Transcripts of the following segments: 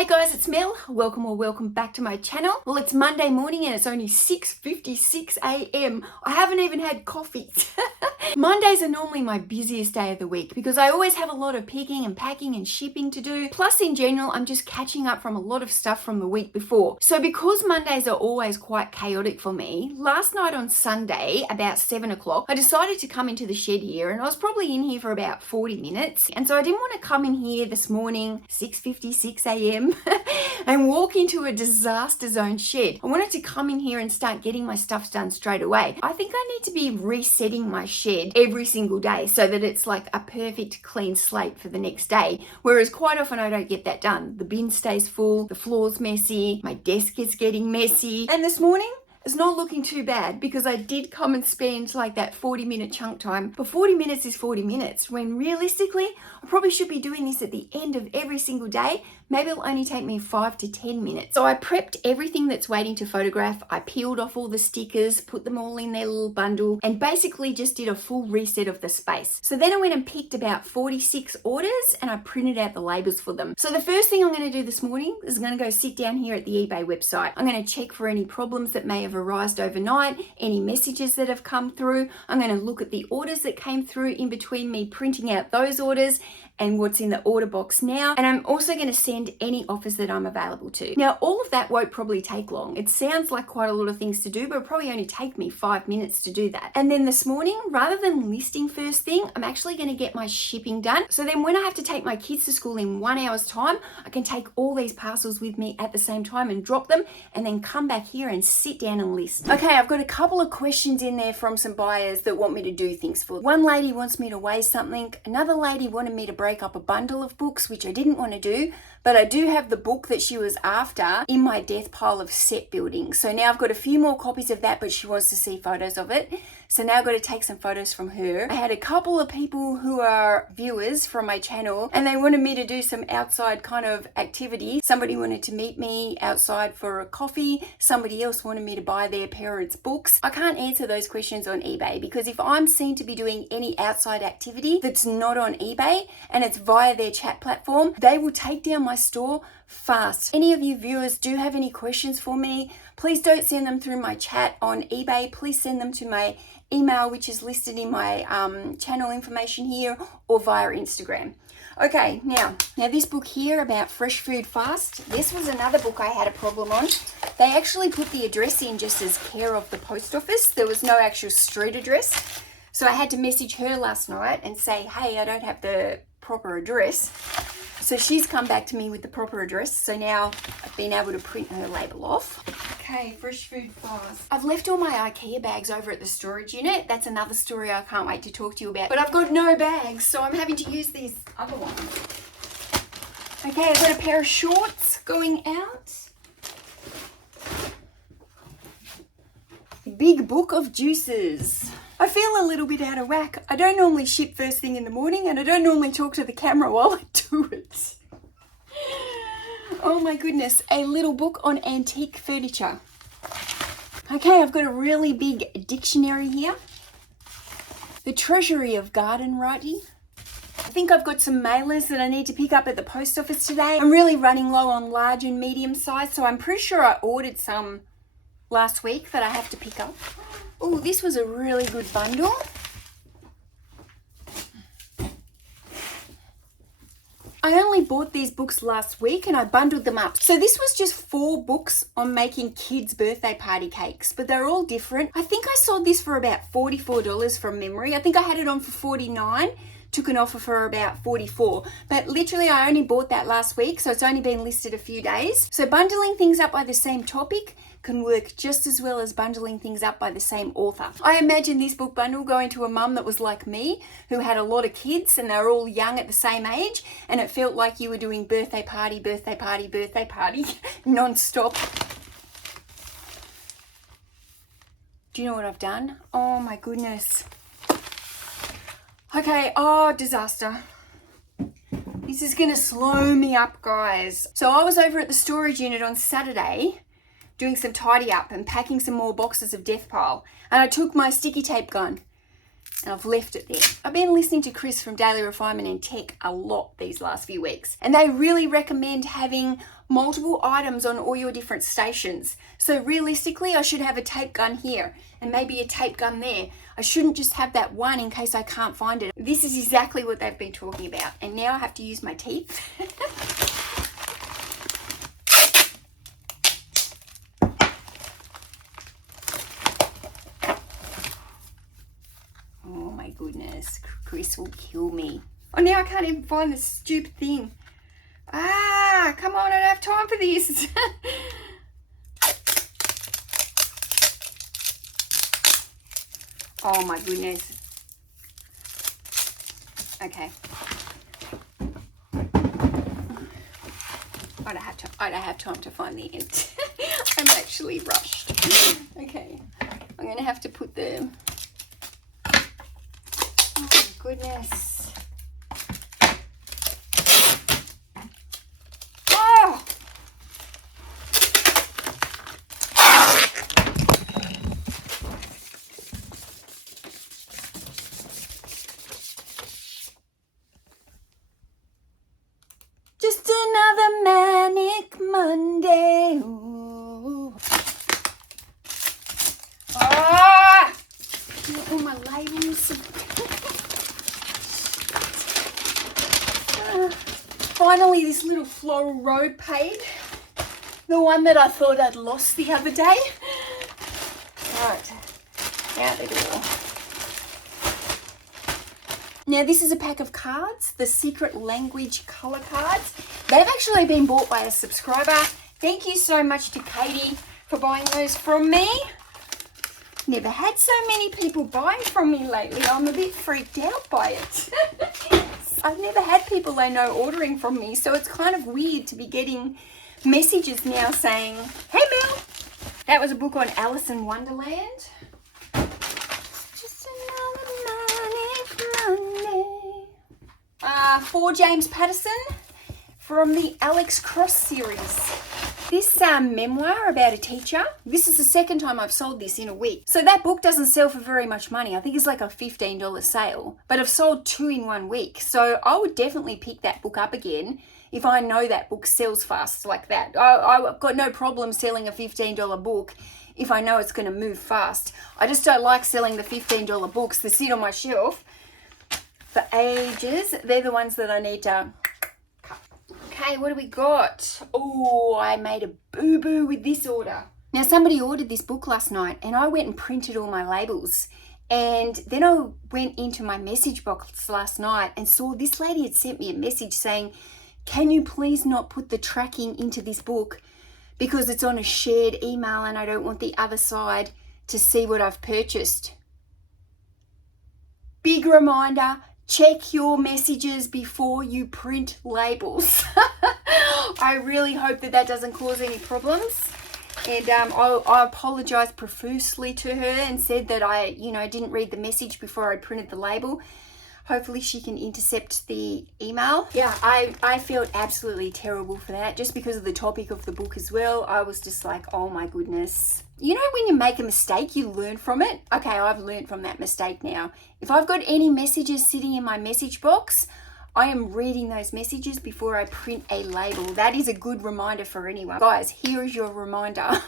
Hey guys, it's Mel. Welcome back to my channel. Well, it's Monday morning and it's only 6:56 a.m. I haven't even had coffee. Mondays are normally my busiest day of the week because I always have a lot of picking and packing and shipping to do. Plus, in general, I'm just catching up from a lot of stuff from the week before. So because Mondays are always quite chaotic for me, last night on Sunday, about 7 o'clock, I decided to come into the shed here and I was probably in here for about 40 minutes. And so I didn't want to come in here this morning, 6:56 a.m. and walk into a disaster zone shed. I wanted to come in here and start getting my stuff done straight away. I think I need to be resetting my shed every single day so that it's like a perfect clean slate for the next day. Whereas quite often I don't get that done. The bin stays full, the floor's messy, my desk is getting messy. And this morning, it's not looking too bad because I did come and spend like that 40-minute chunk time. But 40 minutes is 40 minutes when realistically, I probably should be doing this at the end of every single day. Maybe it'll only take me 5 to 10 minutes. So I prepped everything that's waiting to photograph. I peeled off all the stickers, put them all in their little bundle, and basically just did a full reset of the space. So then I went and picked about 46 orders and I printed out the labels for them. So the first thing I'm going to do this morning is I'm going to go sit down here at the eBay website. I'm going to check for any problems that may have arisen overnight, any messages that have come through. I'm going to look at the orders that came through in between me printing out those orders and what's in the order box now. And I'm also going to send any offers that I'm available to. Now, all of that won't probably take long. It sounds like quite a lot of things to do, but it'll probably only take me 5 minutes to do that. And then this morning, rather than listing first thing, I'm actually going to get my shipping done. So then when I have to take my kids to school in 1 hour's time, I can take all these parcels with me at the same time and drop them and then come back here and sit down and list. Okay, I've got a couple of questions in there from some buyers that want me to do things for. One lady wants me to weigh something. Another lady wanted me to break up a bundle of books, which I didn't want to do, but I do have the book that she was after in my death pile of set building. So now I've got a few more copies of that, but she wants to see photos of it. So now I've got to take some photos from her. I had a couple of people who are viewers from my channel and they wanted me to do some outside kind of activity. Somebody wanted to meet me outside for a coffee. Somebody else wanted me to buy their parents' books. I can't answer those questions on eBay because if I'm seen to be doing any outside activity that's not on eBay and it's via their chat platform, they will take down my store fast. Any of you viewers do have any questions for me, please don't send them through my chat on eBay. Please send them to my email, which is listed in my channel information here, or via Instagram. Okay, now this book here about fresh food fast, this was another book I had a problem on. They actually put the address in just as care of the post office. There was no actual street address. So I had to message her last night and say, hey, I don't have the proper address. So she's come back to me with the proper address. So now I've been able to print her label off. Okay, fresh food fast. I've left all my IKEA bags over at the storage unit. That's another story I can't wait to talk to you about. But I've got no bags, so I'm having to use these other ones. Okay, I've got a pair of shorts going out. Big book of juices. I feel a little bit out of whack. I don't normally ship first thing in the morning and I don't normally talk to the camera while I do it. Oh my goodness, a little book on antique furniture. Okay, I've got a really big dictionary here. The Treasury of Garden Writing. I think I've got some mailers that I need to pick up at the post office today. I'm really running low on large and medium size, so I'm pretty sure I ordered some last week that I have to pick up. Oh, this was a really good bundle. I only bought these books last week and I bundled them up. So this was just 4 books on making kids' birthday party cakes, but they're all different. I think I sold this for about $44 from memory. I think I had it on for $49. Took an offer for about $44, but literally I only bought that last week, so it's only been listed a few days. So bundling things up by the same topic can work just as well as bundling things up by the same author. I imagine this book bundle going to a mum that was like me, who had a lot of kids and they were all young at the same age, and it felt like you were doing birthday party, non-stop. Do you know what I've done? Oh my goodness. Okay, oh, disaster. This is gonna slow me up, guys. So I was over at the storage unit on Saturday doing some tidy up and packing some more boxes of death pile. And I took my sticky tape gun and I've left it there. I've been listening to Chris from Daily Refinement and Tech a lot these last few weeks, and they really recommend having multiple items on all your different stations. So realistically, I should have a tape gun here and maybe a tape gun there. I shouldn't just have that one in case I can't find it. This is exactly what they've been talking about, and now I have to use my teeth. Oh my goodness, Chris will kill me. Oh, now I can't even find this stupid thing. Ah, come on, I don't have time for this. Oh my goodness. Okay. I don't have time to find the end. I'm actually rushed. Okay. I'm going to have to put the... Oh my goodness. Oh! Just another manic Monday. Ooh. Ah! All my labels. Finally, this little floral road paid. The one that I thought I'd lost the other day. Right, out the door. Now this is a pack of cards, the Secret Language colour cards. They've actually been bought by a subscriber. Thank you so much to Katie for buying those from me. Never had so many people buying from me lately. I'm a bit freaked out by it. I've never had people I know ordering from me, so it's kind of weird to be getting messages now saying, "Hey Mel." That was a book on Alice in Wonderland. Just another manic Monday. For James Patterson from the Alex Cross series. This memoir about a teacher, this is the second time I've sold this in a week. So that book doesn't sell for very much money. I think it's like a $15 sale, but I've sold 2 in 1 week. So I would definitely pick that book up again if I know that book sells fast like that. I've got no problem selling a $15 book if I know it's going to move fast. I just don't like selling the $15 books that sit on my shelf for ages. They're the ones that I need to cut. Okay, what do we got? Oh, I made a boo-boo with this order. Now, somebody ordered this book last night and I went and printed all my labels. And then I went into my message box last night and saw this lady had sent me a message saying, "Can you please not put the tracking into this book because it's on a shared email and I don't want the other side to see what I've purchased." Big reminder, check your messages before you print labels. I really hope that doesn't cause any problems. And I apologized profusely to her and said that I didn't read the message before I printed the label. Hopefully she can intercept the email. Yeah, I felt absolutely terrible for that, just because of the topic of the book as well. I was just like, oh my goodness. You know, when you make a mistake, you learn from it. Okay, I've learned from that mistake now. If I've got any messages sitting in my message box, I am reading those messages before I print a label. That is a good reminder for anyone. Guys, here is your reminder.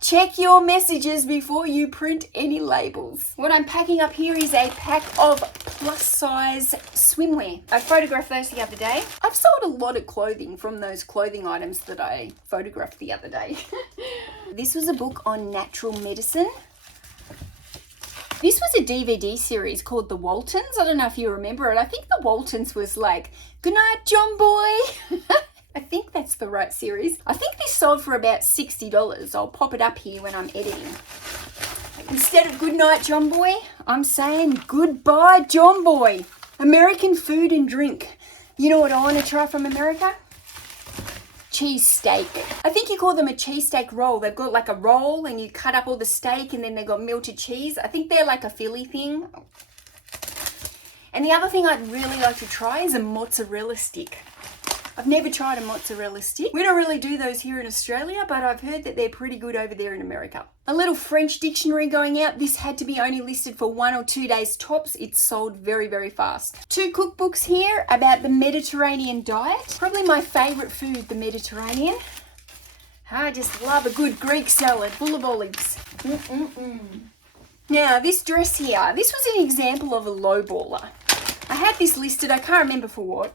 Check your messages before you print any labels. What I'm packing up here is a pack of plus size swimwear. I photographed those the other day. I've sold a lot of clothing from those clothing items that I photographed the other day. This was a book on natural medicine. This was a DVD series called The Waltons. I don't know if you remember it. I think The Waltons was like, "Goodnight, John Boy." I think that's the right series. I think this sold for about $60. I'll pop it up here when I'm editing. Instead of "Goodnight, John Boy," I'm saying "Goodbye, John Boy." American food and drink. You know what I want to try from America? Cheesesteak. I think you call them a cheesesteak roll. They've got like a roll and you cut up all the steak and then they've got melted cheese. I think they're like a Philly thing. And the other thing I'd really like to try is a mozzarella stick. I've never tried a mozzarella stick. We don't really do those here in Australia, but I've heard that they're pretty good over there in America. A little French dictionary going out. This had to be only listed for 1 or 2 days tops. It's sold very, very fast. 2 cookbooks here about the Mediterranean diet. Probably my favorite food, the Mediterranean. I just love a good Greek salad full of olives. Now, this dress here, this was an example of a lowballer. I had this listed, I can't remember for what.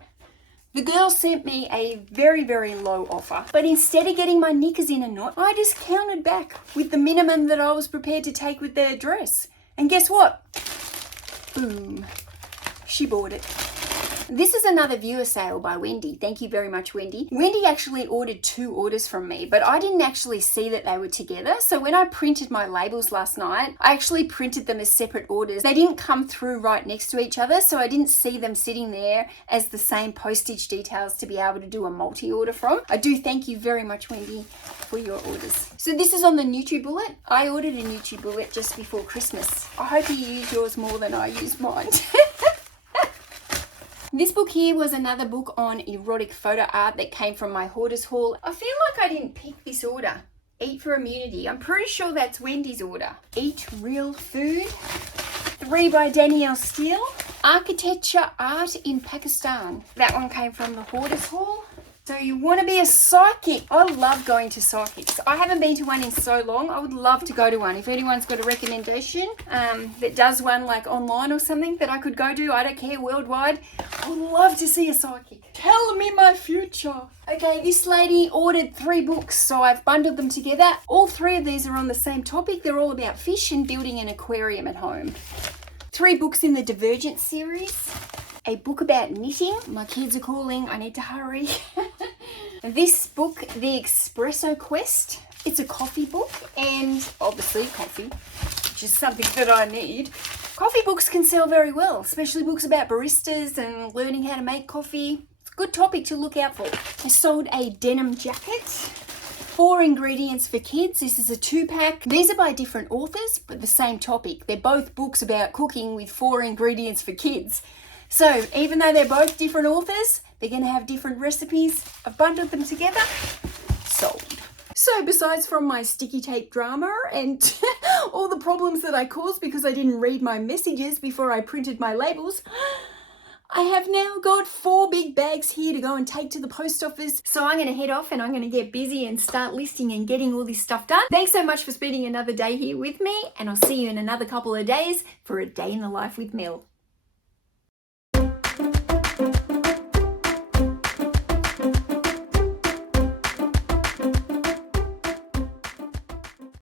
The girl sent me a very, very low offer, but instead of getting my knickers in a knot, I just counted back with the minimum that I was prepared to take with their dress. And guess what? Boom. She bought it. This is another viewer sale by Wendy. Thank you very much, Wendy. Wendy actually ordered 2 orders from me, but I didn't actually see that they were together. So when I printed my labels last night, I actually printed them as separate orders. They didn't come through right next to each other, so I didn't see them sitting there as the same postage details to be able to do a multi-order from. I do thank you very much, Wendy, for your orders. So this is on the NutriBullet. I ordered a NutriBullet just before Christmas. I hope you use yours more than I use mine. This book here was another book on erotic photo art that came from my hoarder's haul. I feel like I didn't pick this order. Eat for Immunity. I'm pretty sure that's Wendy's order. Eat Real Food. 3 by Danielle Steele. Architecture Art in Pakistan. That one came from the hoarder's haul. So you want to be a psychic. I love going to psychics. I haven't been to one in so long. I would love to go to one. If anyone's got a recommendation that does one like online or something that I could go to, I don't care, worldwide. I would love to see a psychic. Tell me my future. Okay, this lady ordered 3 books, so I've bundled them together. All 3 of these are on the same topic. They're all about fish and building an aquarium at home. 3 books in the Divergent series. A book about knitting. My kids are calling. I need to hurry. This book, The Espresso Quest. It's a coffee book and obviously coffee, which is something that I need. Coffee books can sell very well, especially books about baristas and learning how to make coffee. It's a good topic to look out for. I sold a denim jacket. 4 ingredients for kids. This is a 2-pack. These are by different authors, but the same topic. They're both books about cooking with 4 ingredients for kids. So even though they're both different authors, they're going to have different recipes. I've bundled them together. Sold. So besides from my sticky tape drama and all the problems that I caused because I didn't read my messages before I printed my labels, I have now got 4 big bags here to go and take to the post office. So I'm going to head off and I'm going to get busy and start listing and getting all this stuff done. Thanks so much for spending another day here with me, and I'll see you in another couple of days for a day in the life with Mel.